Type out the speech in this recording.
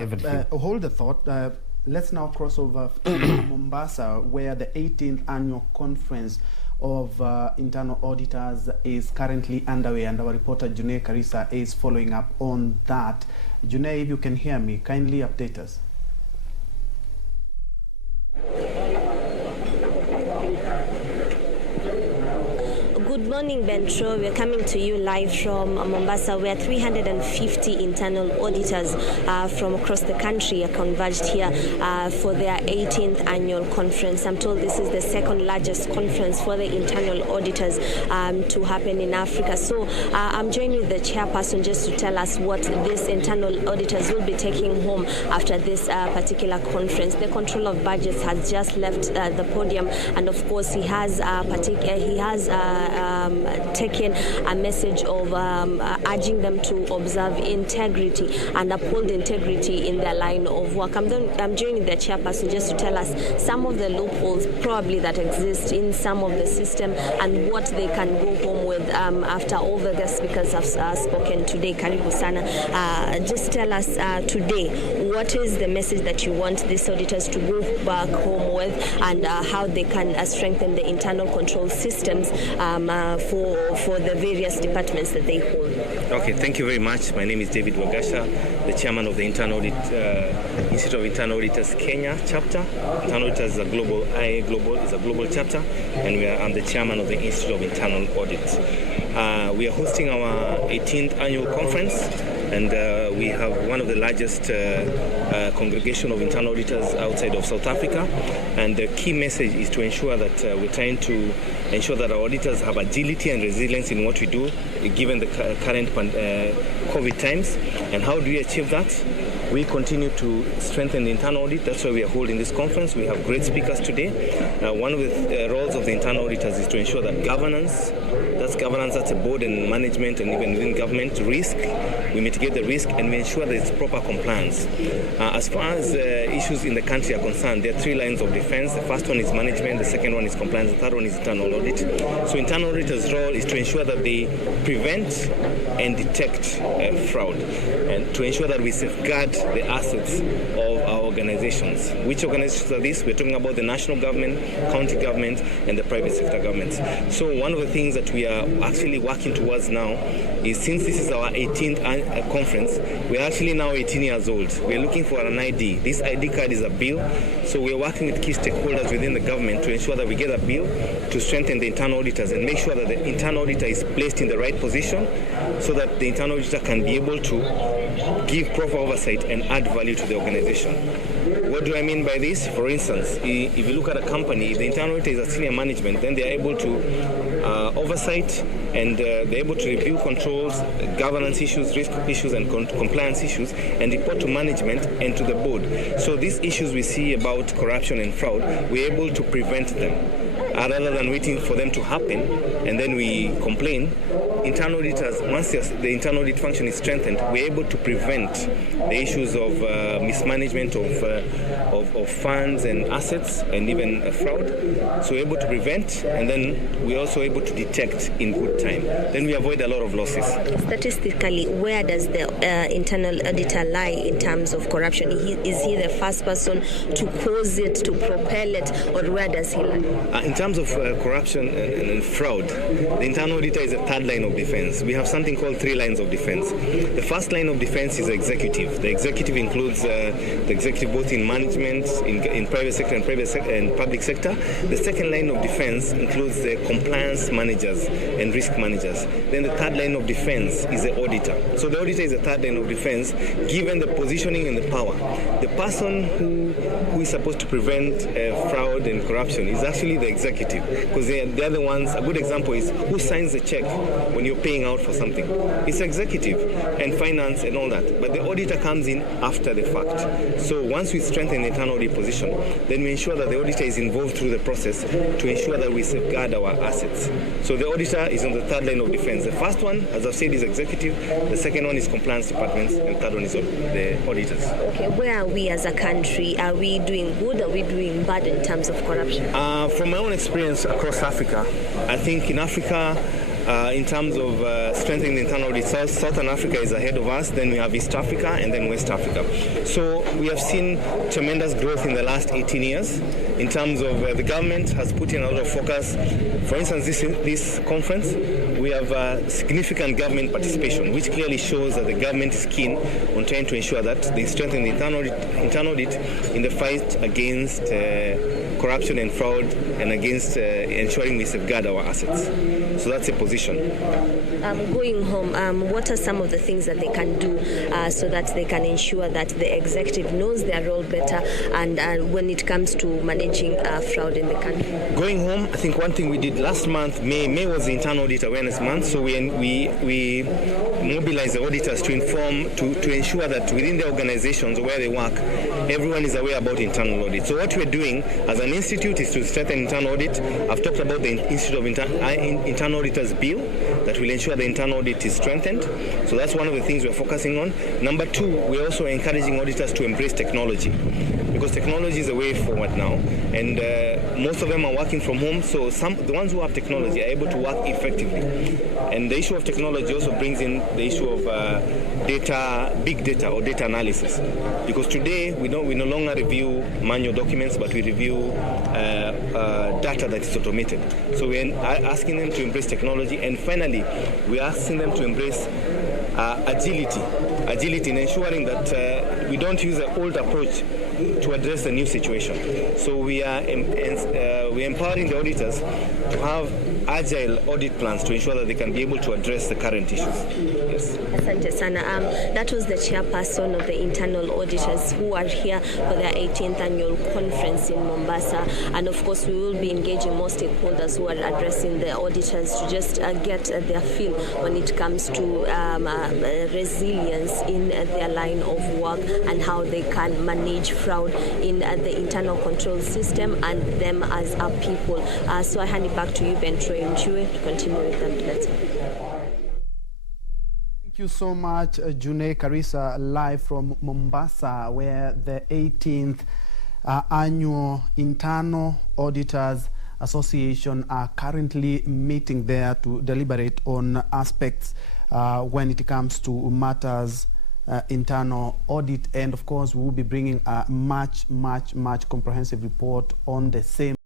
Hold the thought. Let's now cross over to Mombasa, where the 18th annual conference of internal auditors is currently underway, and our reporter Juney Karisa is following up on that. Juney, if you can hear me, kindly update us. Good morning, Bentro. We're coming to you live from Mombasa, where 350 internal auditors from across the country are converged here for their 18th annual conference. I'm told this is the second largest conference for the internal auditors to happen in Africa. So I'm joined with the chairperson just to tell us what these internal auditors will be taking home after this particular conference. The control of budgets has just left the podium, and of course he has taken a message of urging them to observe integrity and uphold integrity in their line of work. I'm joining the chairperson just to tell us some of the loopholes probably that exist in some of the system and what they can go home with after all the guest speakers have spoken today. Karibu sana. Just tell us today, what is the message that you want these auditors to go back home with, and how they can strengthen the internal control systems for the various departments that they hold. Okay, thank you very much. My name is David Wagasha, the chairman of the Internal Audit Institute of Internal Auditors Kenya chapter. Internal Auditors is a global, IA Global is a global chapter, and I'm the chairman of the Institute of Internal Audit. We are hosting our 18th annual conference, and we have one of the largest congregation of internal auditors outside of South Africa. And the key message is to ensure that we're trying to ensure that our auditors have agility and resilience in what we do, given the current COVID times. And how do we achieve that? We continue to strengthen the internal audit. That's why we are holding this conference. We have great speakers today. One of the roles of the internal auditors is to ensure that governance, that's a board and management and even within government, risk, we mitigate the risk and we ensure that it's proper compliance. As far as issues in the country are concerned, there are three lines of defense. The first one is management, the second one is compliance, the third one is internal audit. So internal auditors' role is to ensure that they prevent and detect fraud, and to ensure that we safeguard the assets of our organizations. Which organizations are these? We're talking about the national government, county government, and the private sector governments. So one of the things that we are actually working towards now is, since this is our 18th conference, we're actually now 18 years old. We're looking for an ID. This ID card is a bill. So we're working with key stakeholders within the government to ensure that we get a bill to strengthen the internal auditors and make sure that the internal auditor is placed in the right position so that the internal auditor can be able to give proper oversight and add value to the organization. What do I mean by this? For instance, if you look at a company, if the internal auditor is a senior management, then they are able to oversight, and they're able to review controls, governance issues, risk issues, and compliance issues, and report to management and to the board. So these issues we see about corruption and fraud, we're able to prevent them. Rather than waiting for them to happen and then we complain, internal auditors, once the internal audit function is strengthened, we're able to prevent the issues of mismanagement of funds and assets and even fraud. So we're able to prevent, and then we're also able to detect in good time. Then we avoid a lot of losses. Statistically, where does the internal auditor lie in terms of corruption? Is he the first person to cause it, to propel it, or where does he lie? In terms of corruption and fraud, the internal auditor is a third line of defense. We have something called three lines of defense. The first line of defense is the executive. The executive includes the executive both in management, in private sector and public sector. The second line of defense includes the compliance managers and risk managers. Then the third line of defense is the auditor. So the auditor is the third line of defense, given the positioning and the power. The person who is supposed to prevent fraud and corruption is actually the executive, because they're the ones. A good example is who signs the check when you're paying out for something. It's executive and finance and all that, but the auditor comes in after the fact. So once we strengthen the internal audit position, then we ensure that the auditor is involved through the process to ensure that we safeguard our assets. So the auditor is on the third line of defense. The first one, as I've said, is executive. The second one is compliance departments, and the third one is the auditors. Okay, where are we as a country? Are we doing good? Are we doing bad in terms of corruption? From my own experience across Africa, I think in Africa In terms of strengthening the internal audit, Southern Africa is ahead of us, then we have East Africa, and then West Africa. So we have seen tremendous growth in the last 18 years in terms of the government has put in a lot of focus. For instance, this conference, we have significant government participation, which clearly shows that the government is keen on trying to ensure that they strengthen the internal audit in the fight against corruption and fraud and against ensuring we safeguard our assets. So that's a position. Going home, what are some of the things that they can do so that they can ensure that the executive knows their role better and when it comes to managing fraud in the country? Going home, I think one thing we did last month, May was the Internal Audit Awareness Month, so we mobilized the auditors to inform, to ensure that within the organizations where they work, everyone is aware about internal audit. So what we're doing as an institute is to strengthen internal audit. I've talked about the Institute of Internal Auditors Bill that will ensure the internal audit is strengthened. So that's one of the things we're focusing on. Number two, we're also encouraging auditors to embrace technology, because technology is the way forward now, and most of them are working from home, so the ones who have technology are able to work effectively. And the issue of technology also brings in the issue of data, big data or data analysis, because today we no longer review manual documents, but we review data that is automated. So we're asking them to embrace technology, and finally we're asking them to embrace agility in ensuring that we don't use an old approach to address the new situation. So we are we're empowering the auditors to have agile audit plans to ensure that they can be able to address the current issues. Yes. Asante sana. That was the chairperson of the internal auditors who are here for their 18th annual conference in Mombasa. And of course, we will be engaging more stakeholders who are addressing the auditors to just get their feel when it comes to resilience in their line of work and how they can manage fraud in the internal control system and them as a people. So I hand it back to you, Bentro and Juney, to continue with them. Let's Thank you so much, Juney Karisa, live from Mombasa, where the 18th annual Internal Auditors Association are currently meeting there to deliberate on aspects when it comes to matters internal audit. And of course, we will be bringing a much comprehensive report on the same.